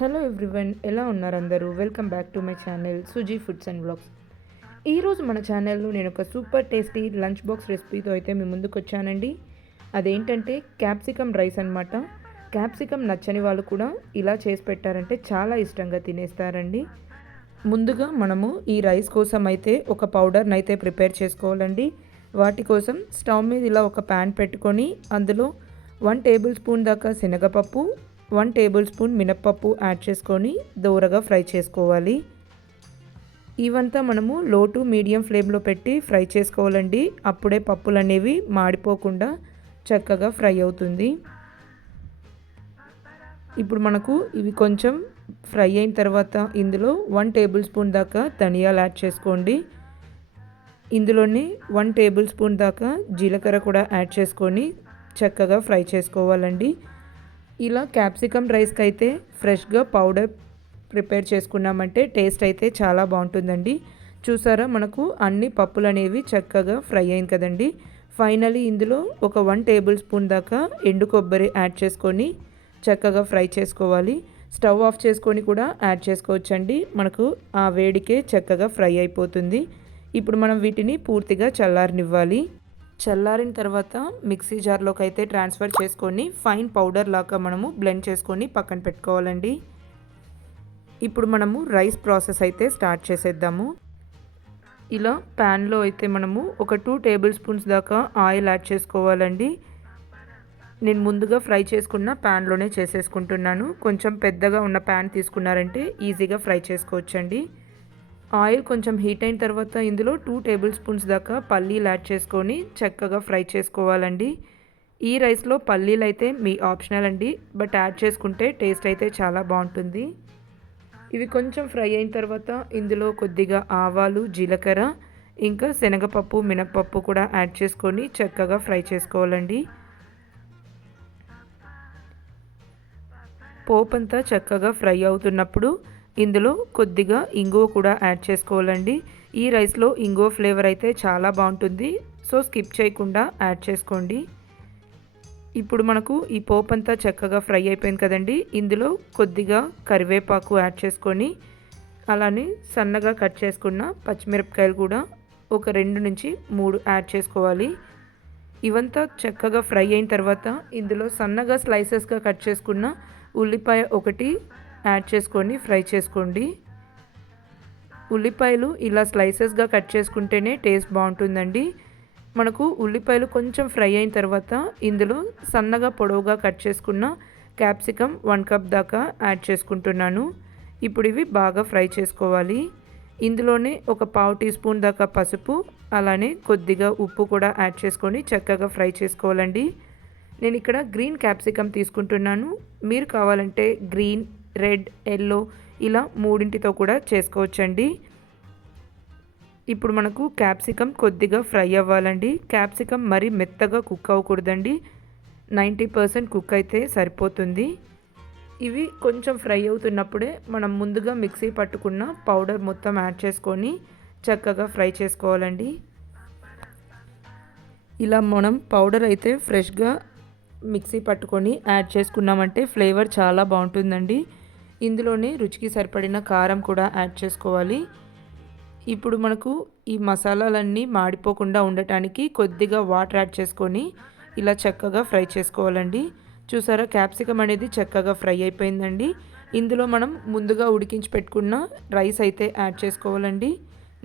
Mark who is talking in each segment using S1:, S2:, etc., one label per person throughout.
S1: Hello everyone ఎలా ఉన్నారు అందరూ? Welcome back to my channel Suji foods and blogs ఈరోజు మన ఛానల్లో నేను ఒక సూపర్ టేస్టీ లంచ్ బాక్స్ రెసిపీతో అయితే మీ ముందుకు వచ్చానండి. అదేంటంటే క్యాప్సికమ్ రైస్ అనమాట క్యాప్సికమ్ నచ్చని వాళ్ళు కూడా ఇలా చేసి పెట్టారంటే చాలా ఇష్టంగా తినేస్తారండి. ముందుగా మనము ఈ రైస్ కోసం అయితే ఒక పౌడర్ని అయితే ప్రిపేర్ చేసుకోవాలండి. వాటి కోసం స్టవ్ మీద ఇలా ఒక ప్యాన్ పెట్టుకొని అందులో వన్ టేబుల్ స్పూన్ దాకా శనగపప్పు వన్ టేబుల్ స్పూన్ మినప్పప్పు యాడ్ చేసుకొని దూరగా ఫ్రై చేసుకోవాలి. ఇవంతా మనము లో టు మీడియం ఫ్లేమ్లో పెట్టి ఫ్రై చేసుకోవాలండి. అప్పుడే పప్పులు అనేవి మాడిపోకుండా చక్కగా ఫ్రై అవుతుంది. ఇప్పుడు మనకు ఇవి కొంచెం ఫ్రై అయిన తర్వాత ఇందులో వన్ టేబుల్ స్పూన్ దాకా ధనియాలు యాడ్ చేసుకోండి. ఇందులోనే వన్ టేబుల్ స్పూన్ దాకా జీలకర్ర కూడా యాడ్ చేసుకొని చక్కగా ఫ్రై చేసుకోవాలండి. ఇలా క్యాప్సికమ్ రైస్కి అయితే ఫ్రెష్గా పౌడర్ ప్రిపేర్ చేసుకున్నామంటే టేస్ట్ అయితే చాలా బాగుంటుందండి. చూసారా? మనకు అన్ని పప్పులు అనేవి చక్కగా ఫ్రై అయింది కదండి. ఫైనలీ ఇందులో ఒక వన్ టేబుల్ స్పూన్ దాకా ఎండు కొబ్బరి యాడ్ చేసుకొని చక్కగా ఫ్రై చేసుకోవాలి. స్టవ్ ఆఫ్ చేసుకొని కూడా యాడ్ చేసుకోవచ్చండి. మనకు ఆ వేడికే చక్కగా ఫ్రై అయిపోతుంది. ఇప్పుడు మనం వీటిని పూర్తిగా చల్లారనివ్వాలి. చల్లారిన తర్వాత మిక్సీ జార్లోకి అయితే ట్రాన్స్ఫర్ చేసుకొని ఫైన్ పౌడర్ లాగా మనము బ్లెండ్ చేసుకొని పక్కన పెట్టుకోవాలండి. ఇప్పుడు మనము రైస్ ప్రాసెస్ అయితే స్టార్ట్ చేసేద్దాము. ఇలా ప్యాన్లో అయితే మనము ఒక టూ టేబుల్ స్పూన్స్ దాకా ఆయిల్ యాడ్ చేసుకోవాలండి. నేను ముందుగా ఫ్రై చేసుకున్న ప్యాన్లోనే చేసేసుకుంటున్నాను. కొంచెం పెద్దగా ఉన్న ప్యాన్ తీసుకున్నారంటే ఈజీగా ఫ్రై చేసుకోవచ్చండి. ఆయిల్ కొంచెం హీట్ అయిన తర్వాత ఇందులో టూ టేబుల్ స్పూన్స్ దాకా పల్లీలు యాడ్ చేసుకొని చక్కగా ఫ్రై చేసుకోవాలండి. ఈ రైస్లో పల్లీలు అయితే మీ ఆప్షనల్ అండి బట్ యాడ్ చేసుకుంటే టేస్ట్ అయితే చాలా బాగుంటుంది. ఇవి కొంచెం ఫ్రై అయిన తర్వాత ఇందులో కొద్దిగా ఆవాలు జీలకర్ర ఇంకా శనగపప్పు మినపప్పు కూడా యాడ్ చేసుకొని చక్కగా ఫ్రై చేసుకోవాలండి. పోపు అంతా చక్కగా ఫ్రై అవుతున్నప్పుడు ఇందులో కొద్దిగా ఇంగువ కూడా యాడ్ చేసుకోవాలండి. ఈ రైస్లో ఇంగువ ఫ్లేవర్ అయితే చాలా బాగుంటుంది. సో స్కిప్ చేయకుండా యాడ్ చేసుకోండి. ఇప్పుడు మనకు ఈ పోపు అంతా చక్కగా ఫ్రై అయిపోయింది కదండి. ఇందులో కొద్దిగా కరివేపాకు యాడ్ చేసుకొని అలానే సన్నగా కట్ చేసుకున్న పచ్చిమిరపకాయలు కూడా ఒక రెండు నుంచి మూడు యాడ్ చేసుకోవాలి. ఇవంతా చక్కగా ఫ్రై అయిన తర్వాత ఇందులో సన్నగా స్లైసెస్గా కట్ చేసుకున్న ఉల్లిపాయ ఒకటి యాడ్ చేసుకొని ఫ్రై చేసుకోండి. ఉల్లిపాయలు ఇలా స్లైసెస్గా కట్ చేసుకుంటేనే టేస్ట్ బాగుంటుందండి. మనకు ఉల్లిపాయలు కొంచెం ఫ్రై అయిన తర్వాత ఇందులో సన్నగా పొడవుగా కట్ చేసుకున్న క్యాప్సికమ్ వన్ కప్ దాకా యాడ్ చేసుకుంటున్నాను. ఇప్పుడు ఇవి బాగా ఫ్రై చేసుకోవాలి. ఇందులోనే ఒక పావు టీ స్పూన్ దాకా పసుపు అలానే కొద్దిగా ఉప్పు కూడా యాడ్ చేసుకొని చక్కగా ఫ్రై చేసుకోవాలండి. నేను ఇక్కడ గ్రీన్ క్యాప్సికమ్ తీసుకుంటున్నాను. మీరు కావాలంటే గ్రీన్ రెడ్ ఎల్లో ఇలా మూడింటితో కూడా చేసుకోవచ్చండి. ఇప్పుడు మనకు క్యాప్సికమ్ కొద్దిగా ఫ్రై అవ్వాలండి. క్యాప్సికమ్ మరీ మెత్తగా కుక్ అవ్వకూడదండి. నైంటీ పర్సెంట్ కుక్ అయితే సరిపోతుంది. ఇవి కొంచెం ఫ్రై అవుతున్నప్పుడే మనం ముందుగా మిక్సీ పట్టుకున్న పౌడర్ మొత్తం యాడ్ చేసుకొని చక్కగా ఫ్రై చేసుకోవాలండి. ఇలా మనం పౌడర్ అయితే ఫ్రెష్గా మిక్సీ పట్టుకొని యాడ్ చేసుకున్నామంటే ఫ్లేవర్ చాలా బాగుంటుందండి. ఇందులోనే రుచికి సరిపడిన కారం కూడా యాడ్ చేసుకోవాలి. ఇప్పుడు మనకు ఈ మసాలాలన్నీ మాడిపోకుండా ఉండటానికి కొద్దిగా వాటర్ యాడ్ చేసుకొని ఇలా చక్కగా ఫ్రై చేసుకోవాలండి. చూసారా క్యాప్సికమ్ అనేది చక్కగా ఫ్రై అయిపోయిందండి. ఇందులో మనం ముందుగా ఉడికించి పెట్టుకున్న రైస్ అయితే యాడ్ చేసుకోవాలండి.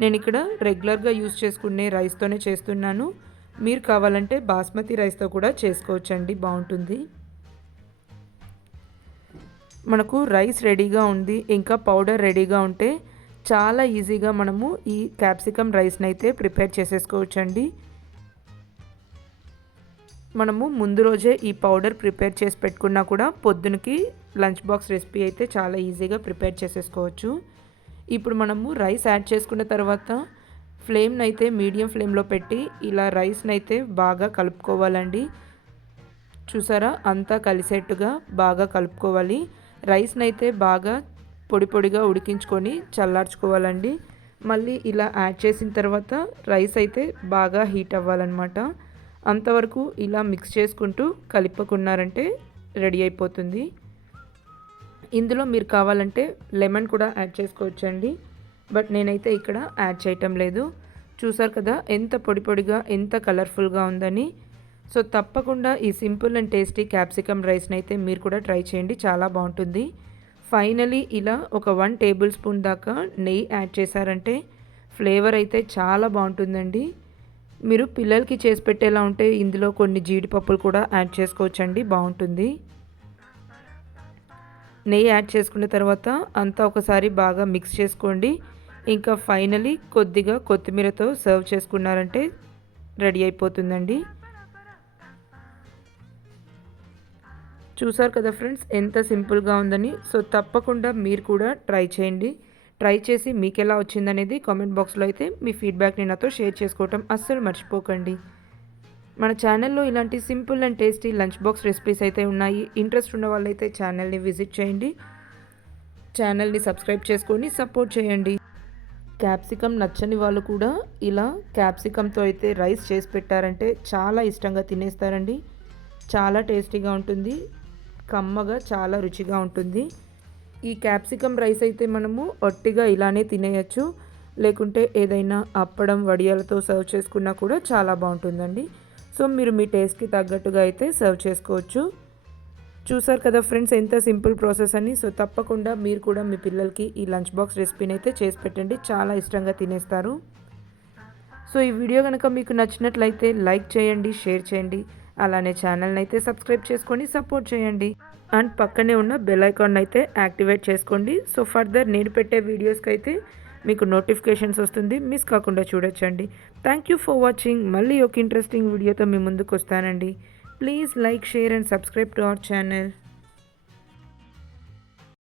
S1: నేను ఇక్కడ రెగ్యులర్గా యూస్ చేసుకునే రైస్తోనే చేస్తున్నాను. మీరు కావాలంటే బాస్మతి రైస్తో కూడా చేసుకోవచ్చండి బాగుంటుంది. మనకు రైస్ రెడీగా ఉంది ఇంకా పౌడర్ రెడీగా ఉంటే చాలా ఈజీగా మనము ఈ క్యాప్సికమ్ రైస్ని అయితే ప్రిపేర్ చేసేసుకోవచ్చండి. మనము ముందు రోజే ఈ పౌడర్ ప్రిపేర్ చేసి పెట్టుకున్నా కూడా పొద్దునకి లంచ్ బాక్స్ రెసిపీ అయితే చాలా ఈజీగా ప్రిపేర్ చేసేసుకోవచ్చు. ఇప్పుడు మనము రైస్ యాడ్ చేసుకున్న తర్వాత ఫ్లేమ్ని అయితే మీడియం ఫ్లేమ్లో పెట్టి ఇలా రైస్ని అయితే బాగా కలుపుకోవాలండి. చూసారా? అంతా కలిసేట్టుగా బాగా కలుపుకోవాలి. రైస్ని అయితే బాగా పొడి పొడిగా ఉడికించుకొని చల్లార్చుకోవాలండి. మళ్ళీ ఇలా యాడ్ చేసిన తర్వాత రైస్ అయితే బాగా హీట్ అవ్వాలన్నమాట. అంతవరకు ఇలా మిక్స్ చేసుకుంటూ కలుపుకున్నారంటే రెడీ అయిపోతుంది. ఇందులో మీరు కావాలంటే లెమన్ కూడా యాడ్ చేసుకోవచ్చండి. బట్ నేనైతే ఇక్కడ యాడ్ చేయటం లేదు. చూసారు కదా ఎంత పొడి పొడిగా ఎంత కలర్ఫుల్గా ఉందని. సో తప్పకుండా ఈ సింపుల్ అండ్ టేస్టీ క్యాప్సికమ్ రైస్ని అయితే మీరు కూడా ట్రై చేయండి చాలా బాగుంటుంది. ఫైనలీ ఇలా ఒక వన్ టేబుల్ స్పూన్ దాకా నెయ్యి యాడ్ చేశారంటే ఫ్లేవర్ అయితే చాలా బాగుంటుందండి. మీరు పిల్లలకి చేసి పెట్టేలా ఉంటే ఇందులో కొన్ని జీడిపప్పులు కూడా యాడ్ చేసుకోవచ్చండి బాగుంటుంది. నెయ్యి యాడ్ చేసుకున్న తర్వాత అంతా ఒకసారి బాగా మిక్స్ చేసుకోండి. ఇంకా ఫైనలీ కొద్దిగా కొత్తిమీరతో సర్వ్ చేసుకున్నారంటే రెడీ అయిపోతుందండి. చూసారు కదా ఫ్రెండ్స్ ఎంత సింపుల్గా ఉందని. సో తప్పకుండా మీరు కూడా ట్రై చేయండి. ట్రై చేసి మీకు ఎలా వచ్చిందనేది కామెంట్ బాక్స్లో అయితే మీ ఫీడ్బ్యాక్ని నాతో షేర్ చేసుకోవటం అస్సలు మర్చిపోకండి. మన ఛానల్లో ఇలాంటి simple and tasty lunch box recipes అయితే ఉన్నాయి. ఇంట్రెస్ట్ ఉన్న వాళ్ళైతే ఛానల్ని విజిట్ చేయండి. ఛానల్ని సబ్స్క్రైబ్ చేసుకొని సపోర్ట్ చేయండి. క్యాప్సికమ్ నచ్చని వాళ్ళు కూడా ఇలా క్యాప్సికమ్తో అయితే రైస్ చేసి పెట్టారంటే చాలా ఇష్టంగా తినేస్తారండి. చాలా టేస్టీగా ఉంటుంది. కమ్మగా చాలా రుచిగా ఉంటుంది. ఈ క్యాప్సికమ్ రైస్ అయితే మనము ఒట్టిగా ఇలానే తినేయచ్చు. లేకుంటే ఏదైనా అప్పడం వడియాలతో సర్వ్ చేసుకున్నా కూడా చాలా బాగుంటుందండి. సో మీరు మీ టేస్ట్కి తగ్గట్టుగా అయితే సర్వ్ చేసుకోవచ్చు. చూసారు కదా ఫ్రెండ్స్ ఎంత సింపుల్ ప్రాసెస్ అని. సో తప్పకుండా మీరు కూడా మీ పిల్లలకి ఈ లంచ్ బాక్స్ రెసిపీని అయితే చేసి పెట్టండి. చాలా ఇష్టంగా తినేస్తారు. సో ఈ వీడియో కనుక మీకు నచ్చినట్లయితే లైక్ చేయండి షేర్ చేయండి. అలానే ఛానల్ని అయితే సబ్స్క్రైబ్ చేసుకొని సపోర్ట్ చేయండి. అండ్ పక్కనే ఉన్న బెల్ ఐకాన్ అయితే యాక్టివేట్ చేసుకోండి. సో ఫర్దర్ నేను పెట్టే వీడియోస్కి అయితే మీకు నోటిఫికేషన్స్ వస్తుంది. మిస్ కాకుండా చూడొచ్చండి. Thank you for watching. మళ్ళీ ఒక ఇంట్రెస్టింగ్ వీడియోతో మీ ముందుకు వస్తానండి please like share and subscribe to our channel.